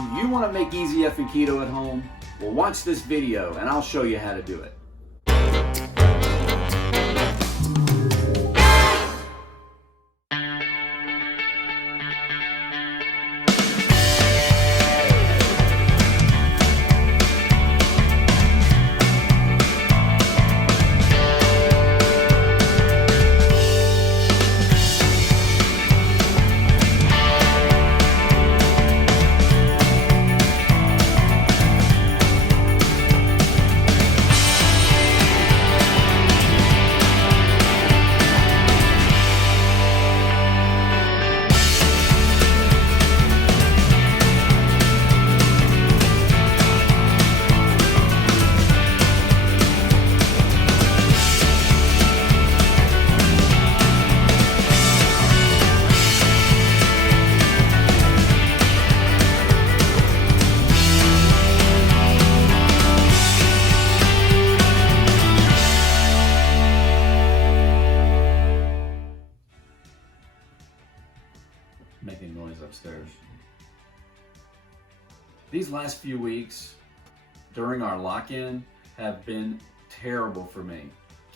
Do you want to make easy effing keto at home? Well, watch this video and I'll show you how to do it. Making noise upstairs. These last few weeks during our lock-in have been terrible for me.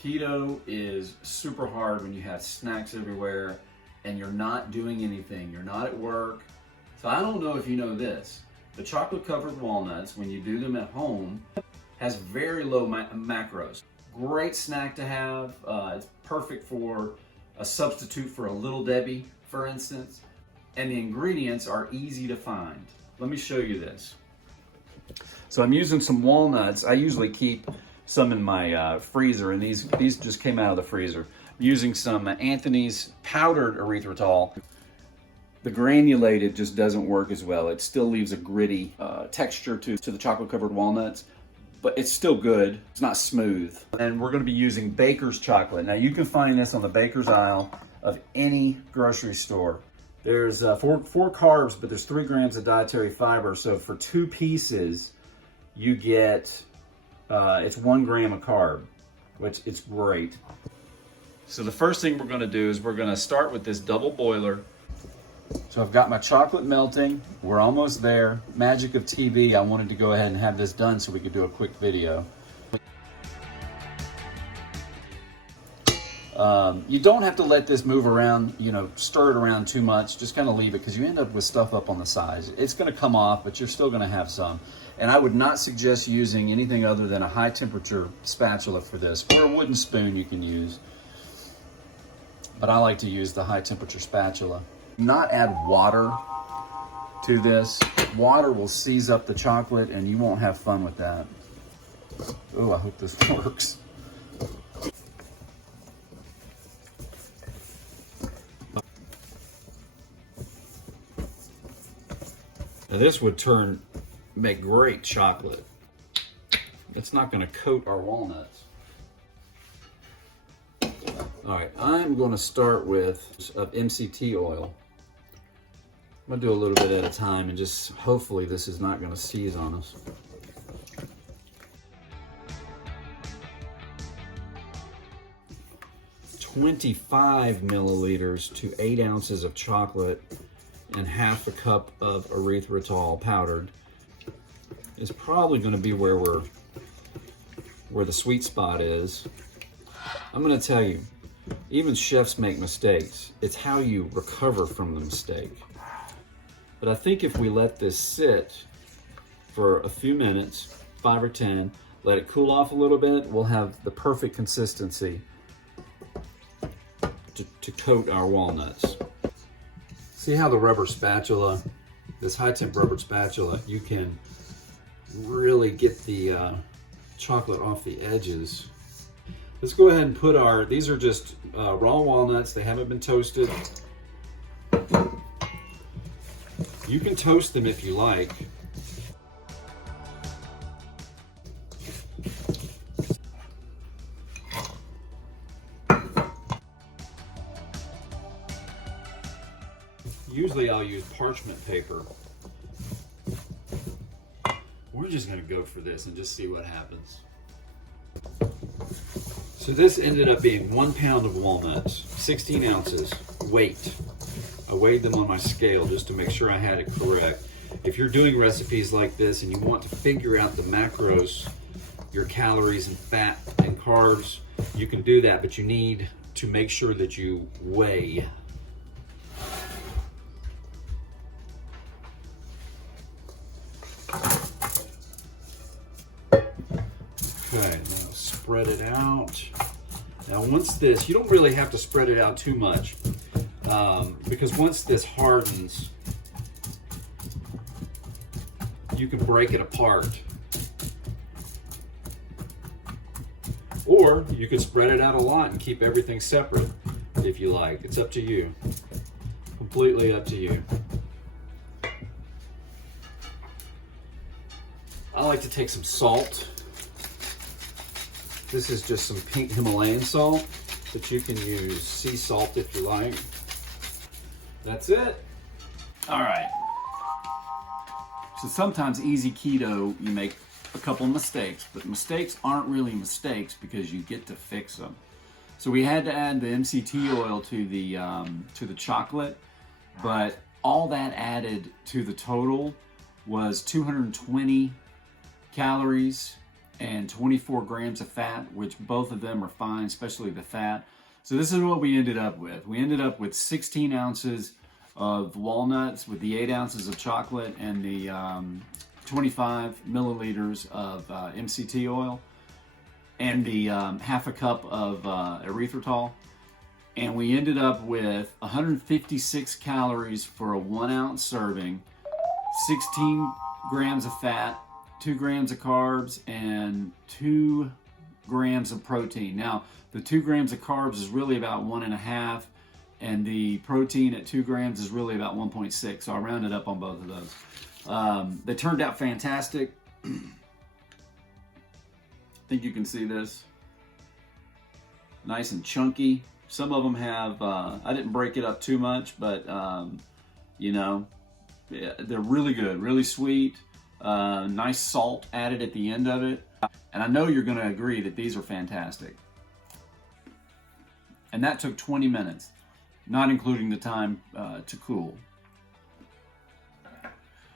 Keto is super hard when you have snacks everywhere and you're not doing anything. You're not at work. So I don't know if you know this. The chocolate covered walnuts, when you do them at home, has very low macros. Great snack to have. It's perfect for a substitute for a Little Debbie, for instance. And the ingredients are easy to find. Let me show you this. So I'm using some walnuts. I usually keep some in my freezer, and these just came out of the freezer. I'm using some Anthony's powdered erythritol. The granulated just doesn't work as well. It still leaves a gritty texture to the chocolate covered walnuts, but it's still good. It's not smooth. And we're gonna be using baker's chocolate. Now you can find this on the baker's aisle of any grocery store. There's four carbs, but there's 3 grams of dietary fiber. So for 2 pieces, you get, it's 1 gram of carb, which it's great. So the first thing we're gonna do is we're gonna start with this double boiler. So I've got my chocolate melting. We're almost there. Magic of TV, I wanted to go ahead and have this done so we could do a quick video. You don't have to let this move around, stir it around too much. Just kind of leave it because you end up with stuff up on the sides. It's going to come off, but you're still going to have some. And I would not suggest using anything other than a high temperature spatula for this, or a wooden spoon you can use. But I like to use the high temperature spatula. Not add water to this. Water will seize up the chocolate and you won't have fun with that. Oh, I hope this works. Now this would make great chocolate. It's not going to coat our walnuts. All right, I'm going to start with MCT oil. I'm going to do a little bit at a time and just hopefully this is not going to seize on us. "25 milliliters to 8 ounces of chocolate and half a cup of erythritol powdered is probably going to be where the sweet spot is. I'm going to tell you, even chefs make mistakes. It's how you recover from the mistake. But I think if we let this sit for a few minutes, 5 or 10, let it cool off a little bit, we'll have the perfect consistency to coat our walnuts. See how the rubber spatula, this high temp rubber spatula, you can really get the chocolate off the edges. Let's go ahead and put these are just raw walnuts. They haven't been toasted. You can toast them if you like. Usually I'll use parchment paper. We're just gonna go for this and just see what happens. So this ended up being 1 pound of walnuts, 16 ounces, weight. I weighed them on my scale just to make sure I had it correct. if you're doing recipes like this and you want to figure out the macros, your calories and fat and carbs, you can do that, but you need to make sure that you weigh. Okay, now spread it out. Now once this, you don't really have to spread it out too much, because once this hardens, you can break it apart. Or you could spread it out a lot and keep everything separate if you like. It's up to you. Completely up to you. I like to take some salt. This is just some pink Himalayan salt, but you can use sea salt if you like. That's it. All right. So sometimes easy keto, you make a couple mistakes, but mistakes aren't really mistakes because you get to fix them. So we had to add the MCT oil to the chocolate, but all that added to the total was 220 calories and 24 grams of fat, which both of them are fine, especially the fat. So this is what we ended up with. We ended up with 16 ounces of walnuts with the 8 ounces of chocolate and the 25 milliliters of MCT oil and the half a cup of erythritol. And we ended up with 156 calories for a 1 ounce serving, 16 grams of fat, 2 grams of carbs, and 2 grams of protein. Now, the 2 grams of carbs is really about 1.5, and the protein at 2 grams is really about 1.6. So I rounded up on both of those. They turned out fantastic. I think you can see this. Nice and chunky. Some of them have, I didn't break it up too much, but you know, yeah, they're really good, really sweet. Nice salt added at the end of it. And I know you're gonna agree that these are fantastic. And that took 20 minutes, not including the time to cool.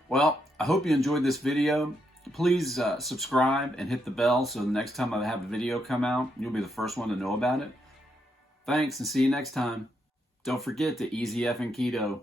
Well, I hope you enjoyed this video. Please subscribe and hit the bell so the next time I have a video come out, you'll be the first one to know about it. Thanks, and see you next time. Don't forget to easy effing keto.